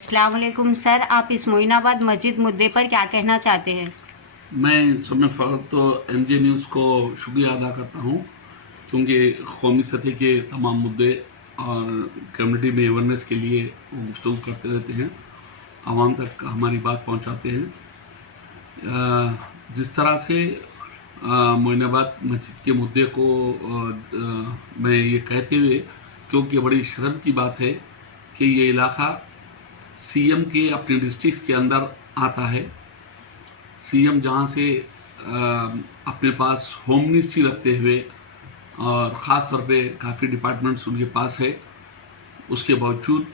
अस्सलाम वालेकुम सर, आप इस मोइनाबाद मस्जिद मुद्दे पर क्या कहना चाहते हैं? मैं सब में फ़र्क तो MJ न्यूज़ को शुक्रिया अदा करता हूँ, क्योंकि कौमी सतह के तमाम मुद्दे और कम्युनिटी में अवेयरनेस के लिए वो गुफ्तगू करते रहते हैं, आवाम तक हमारी बात पहुँचाते हैं। जिस तरह से मोइनाबाद मस्जिद के मुद्दे को मैं ये कहते हुए, क्योंकि बड़ी शर्म की बात है कि ये इलाका CM के अपने डिस्ट्रिक्ट के अंदर आता है। CM जहाँ से अपने पास होम मिनिस्ट्री रखते हुए और ख़ास तौर पे काफ़ी डिपार्टमेंट्स उनके पास है, उसके बावजूद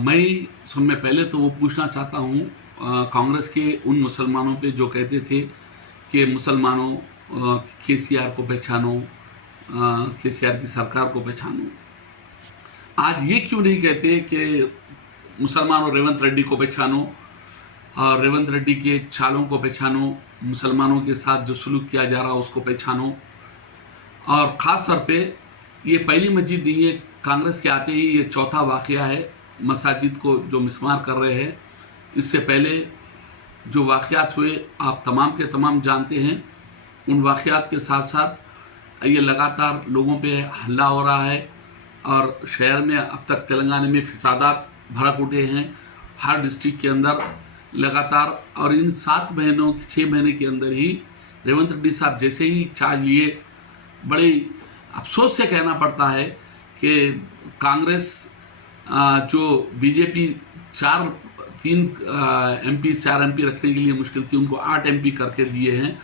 मैं सब में पहले तो वो पूछना चाहता हूँ कांग्रेस के उन मुसलमानों पे जो कहते थे कि मुसलमानों KCR को पहचानो, KCR की सरकार को पहचानो। आज ये क्यों नहीं कहते कि मुसलमानों रेवंत रेड्डी को पहचानो और रेवंत रेड्डी के चालों को पहचानो, मुसलमानों के साथ जो सलूक किया जा रहा है उसको पहचानो। और ख़ास तौर पे ये पहली मस्जिद नहीं है, कांग्रेस के आते ही ये चौथा वाक़या है मसाजिद को जो मिसमार कर रहे हैं। इससे पहले जो वाक़यात हुए आप तमाम के तमाम जानते हैं। उन वाक़यात के साथ साथ ये लगातार लोगों पे हल्ला हो रहा है और शहर में अब तक तेलंगाना में फिसादात भड़क उठे हैं हर डिस्ट्रिक्ट के अंदर लगातार। और इन 6 महीने के अंदर ही रेवंत रेड्डी साहब जैसे ही चार्ज लिए, बड़े अफसोस से कहना पड़ता है कि कांग्रेस जो BJP 4 MP रखने के लिए मुश्किल थी, उनको 8 MP करके दिए हैं।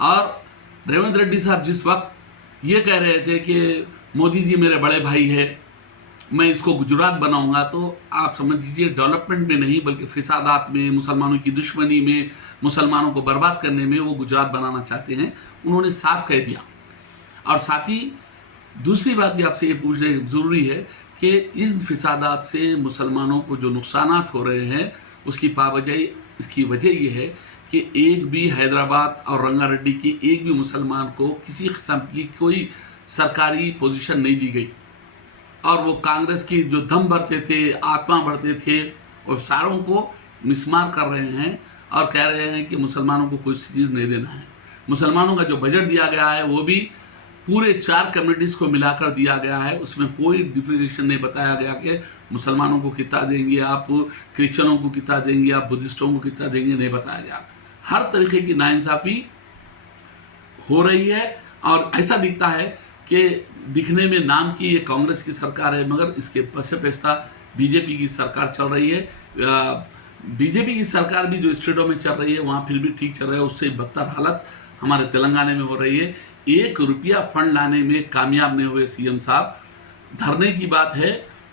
और रेवंत रेड्डी साहब जिस वक्त ये कह रहे थे कि मोदी जी मेरे बड़े भाई है, मैं इसको गुजरात बनाऊंगा, तो आप समझ लीजिए डेवलपमेंट में नहीं बल्कि फिसादात में, मुसलमानों की दुश्मनी में, मुसलमानों को बर्बाद करने में वो गुजरात बनाना चाहते हैं। उन्होंने साफ कह दिया। और साथ ही दूसरी बात भी आपसे ये पूछना ज़रूरी है कि इन फिसादात से मुसलमानों को जो नुकसानात हो रहे हैं इसकी वजह ये है कि एक भी हैदराबाद और रंगारेड्डी के एक भी मुसलमान को किसी किस्म की कोई सरकारी पोजीशन नहीं दी गई। और वो कांग्रेस की जो दम भरते थे, आत्मा भरते थे, और सारों को मिसमार कर रहे हैं और कह रहे हैं कि मुसलमानों को कोई चीज़ नहीं देना है। मुसलमानों का जो बजट दिया गया है वो भी पूरे 4 कम्युनिटीज़ को मिलाकर दिया गया है। उसमें कोई डिफरेंशिएशन नहीं बताया गया कि मुसलमानों को कितना देंगे आप, क्रिश्चनों को कितना देंगे आप, बुद्धिस्टों को कितना देंगे, नहीं बताया गया। हर तरीके की नाइंसाफ़ी हो रही है और ऐसा दिखता है कि दिखने में नाम की ये कांग्रेस की सरकार है, मगर इसके पसे पेस्ता BJP की सरकार चल रही है। BJP की सरकार भी जो स्टेटों में चल रही है वहाँ फिर भी ठीक चल रहा है, उससे बदतर हालत हमारे तेलंगाना में हो रही है। 1 रुपया फंड लाने में कामयाब नहीं हुए CM साहब। धरने की बात है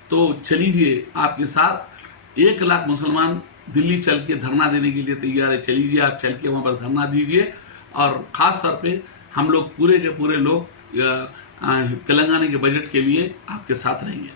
तो चलीजिए, आपके साथ 1 लाख मुसलमान दिल्ली चल के धरना देने के लिए तैयार है। चलीजिए, आप चल के वहाँ पर धरना दीजिए। और ख़ास तौर पे हम लोग पूरे के पूरे लोग तेलंगाना के बजट के लिए आपके साथ रहेंगे।